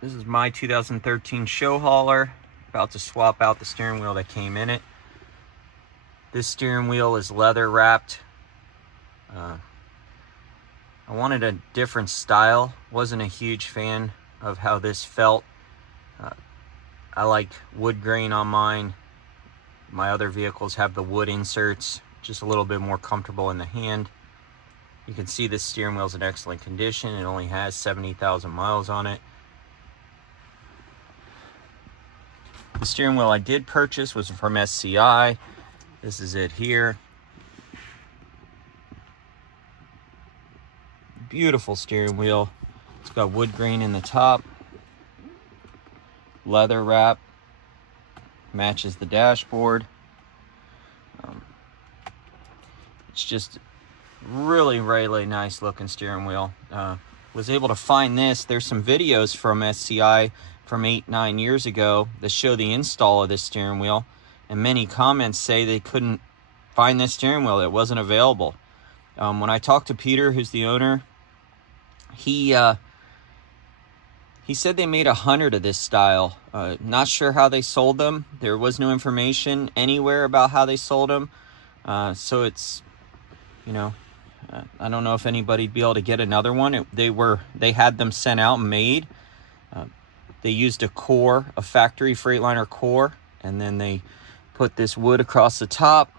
This is my 2013 ShowHauler. About to swap out the steering wheel that came in it. This steering wheel is leather wrapped. I wanted a different style. Wasn't a huge fan of how this felt. I like wood grain on mine. My other vehicles have the wood inserts, just a little bit more comfortable in the hand. You can see this steering wheel is in excellent condition. It only has 70,000 miles on it. The steering wheel I did purchase was from SCI. This is it here. Beautiful steering wheel. It's got wood grain in the top. Leather wrap. Matches the dashboard. It's just really nice looking steering wheel. Was able to find this. There's some videos from SCI from 8-9 years ago that show the install of this steering wheel, and many comments say they couldn't find this steering wheel. It wasn't available. When I talked to Peter, who's the owner, he said they made 100 of this style. Not sure how they sold them. There was no information anywhere about how they sold them. So it's, you know, I don't know if anybody'd be able to get another one. They had them sent out and made. They used a core, a factory Freightliner core, and then they put this wood across the top,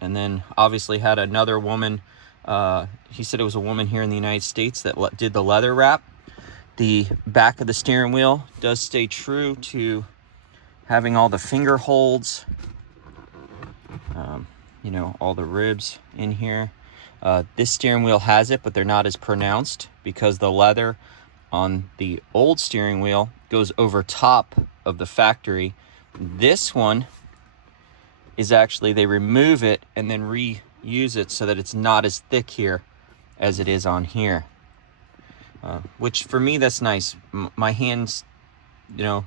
and then obviously had another woman. He said it was a woman here in the United States that did the leather wrap. The back of the steering wheel does stay true to having all the finger holds, you know, all the ribs in here. This steering wheel has it, but they're not as pronounced because the leather on the old steering wheel goes over top of the factory. This one is actually, they remove it and then reuse it so that it's not as thick here as it is on here. Which for me, that's nice. My hands, you know,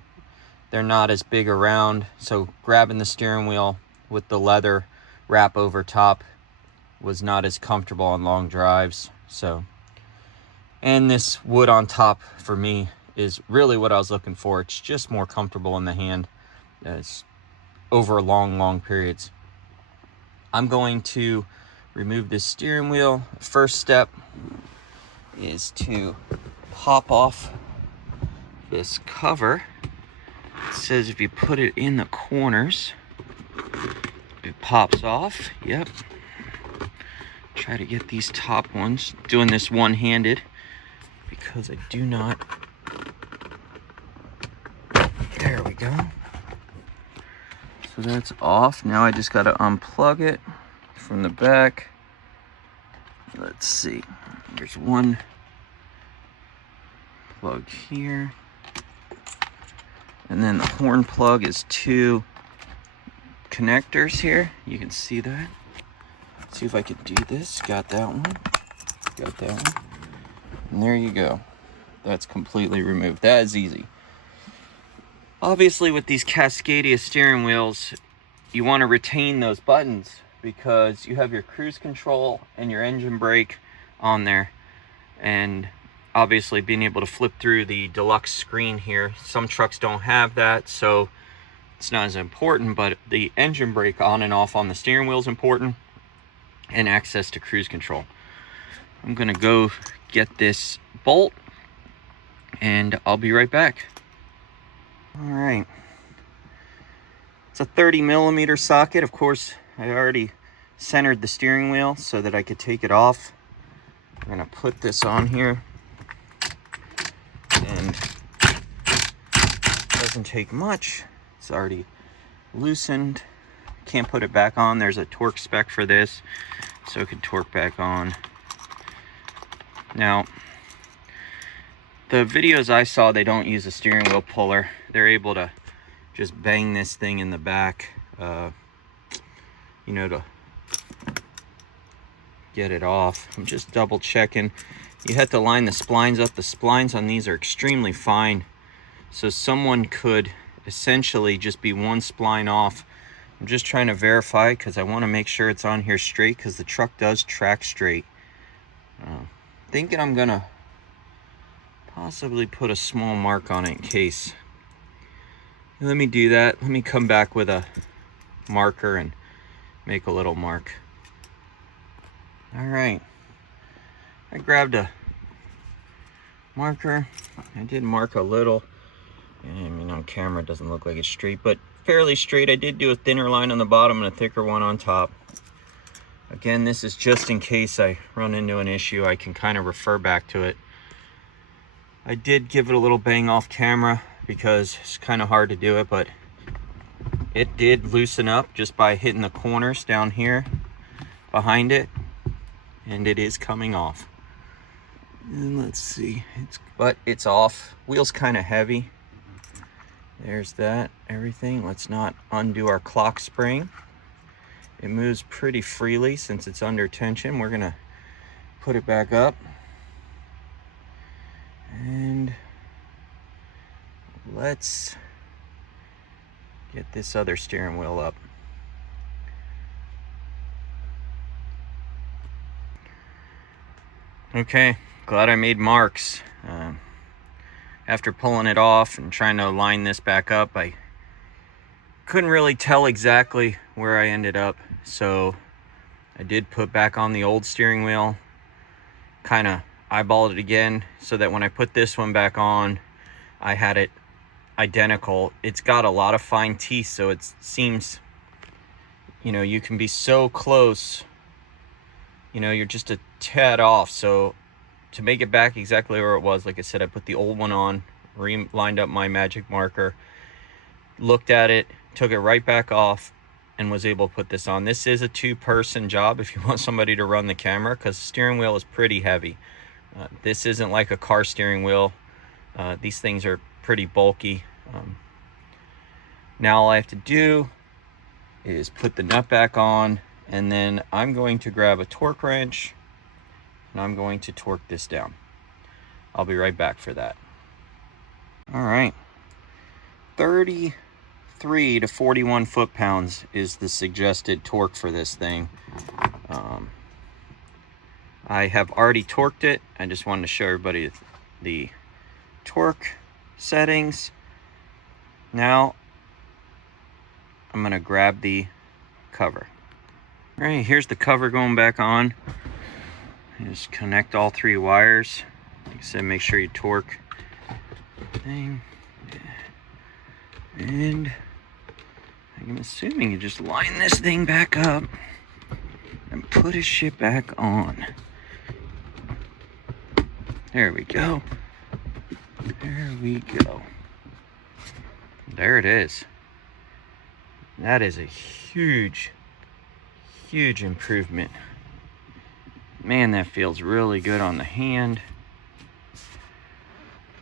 they're not as big around, so grabbing the steering wheel with the leather wrap over top was not as comfortable on long drives. So, and this wood on top for me is really what I was looking for. It's just more comfortable in the hand over long periods. I'm going to remove this steering wheel. First step is to pop off this cover. It says if you put it in the corners, it pops off. Yep. Try to get these top ones. Doing this one-handed because I do not. There we go. So that's off. Now I just got to unplug it from the back. Let's see. There's one plug here. And then the horn plug is two connectors here. You can see that. Let's see if I can do this. Got that one. Got that one. And there you go. That's completely removed. That is easy. Obviously, with these Cascadia steering wheels, you want to retain those buttons because you have your cruise control and your engine brake on there. And obviously being able to flip through the deluxe screen here. Some trucks don't have that, so it's not as important, but the engine brake on and off on the steering wheel is important, and access to cruise control. I'm gonna go get this bolt and I'll be right back. All right, it's a 30mm socket. Of course, I already centered the steering wheel so that I could take it off. I'm gonna put this on here, and it doesn't take much. It's already loosened. Can't put it back on. There's a torque spec for this, so it can torque back on. Now, the videos I saw, they don't use a steering wheel puller. They're able to just bang this thing in the back, you know, to get it off. I'm just double checking. You have to line the splines up. The splines on these are extremely fine, so someone could essentially just be one spline off. I'm just trying to verify because I want to make sure it's on here straight, because the truck does track straight. Thinking I'm gonna possibly put a small mark on it in case. Let me do that. Let me come back with a marker and make a little mark. All right, I grabbed a marker. I did mark a little. I mean, on camera it doesn't look like it's straight, but fairly straight. I did do a thinner line on the bottom and a thicker one on top. Again, this is just in case I run into an issue, I can kind of refer back to it. I did give it a little bang off camera because it's kind of hard to do it, but it did loosen up just by hitting the corners down here behind it, and it is coming off. And let's see, but it's off. Wheel's kind of heavy. There's that, everything. Let's not undo our clock spring. It moves pretty freely since it's under tension. We're gonna put it back up. And let's get this other steering wheel up. Okay, glad I made marks. After pulling it off and trying to line this back up, I couldn't really tell exactly where I ended up. So I did put back on the old steering wheel, kind of eyeballed it again so that when I put this one back on, I had it identical. It's got a lot of fine teeth, so it seems, you know, you can be so close, you know, you're just a tad off. So to make it back exactly where it was, like I said, I put the old one on, lined up my magic marker, looked at it, took it right back off, and was able to put this on. This is a two-person job if you want somebody to run the camera, because the steering wheel is pretty heavy. This isn't like a car steering wheel. These things are pretty bulky. Now all I have to do is put the nut back on, and then I'm going to grab a torque wrench and I'm going to torque this down. I'll be right back for that. All right, 33 to 41 foot-pounds is the suggested torque for this thing. I have already torqued it. I just wanted to show everybody the torque settings. Now I'm gonna grab the cover. All right, here's the cover going back on. Just connect all three wires. Like I said, make sure you torque the thing. And I'm assuming you just line this thing back up and put his shit back on. There we go. There we go. There it is. That is a huge, huge improvement. Man, that feels really good on the hand.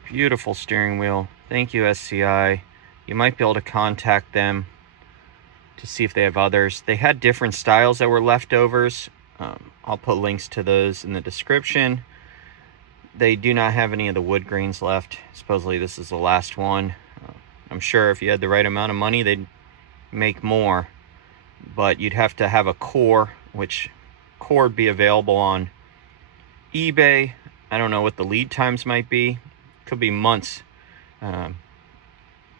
Beautiful steering wheel. Thank you, SCI. You might be able to contact them to see if they have others. They had different styles that were leftovers. I'll put links to those in the description. They do not have any of the wood grains left. Supposedly this is the last one. I'm sure if you had the right amount of money, they'd make more. But you'd have to have a core, which core would be available on eBay. I don't know what the lead times might be. Could be months. You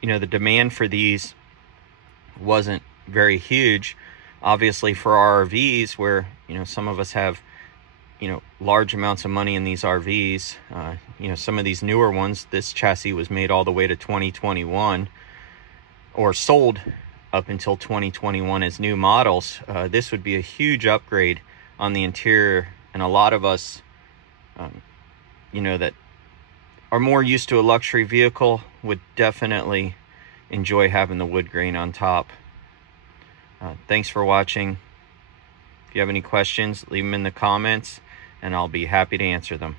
know, the demand for these wasn't very huge. Obviously for our RVs, where, you know, some of us have, you know, large amounts of money in these RVs. You know, some of these newer ones, this chassis was made all the way to 2021 or sold up until 2021 as new models. This would be a huge upgrade on the interior, and a lot of us, you know, that are more used to a luxury vehicle would definitely enjoy having the wood grain on top. Thanks for watching. If you have any questions, leave them in the comments and I'll be happy to answer them.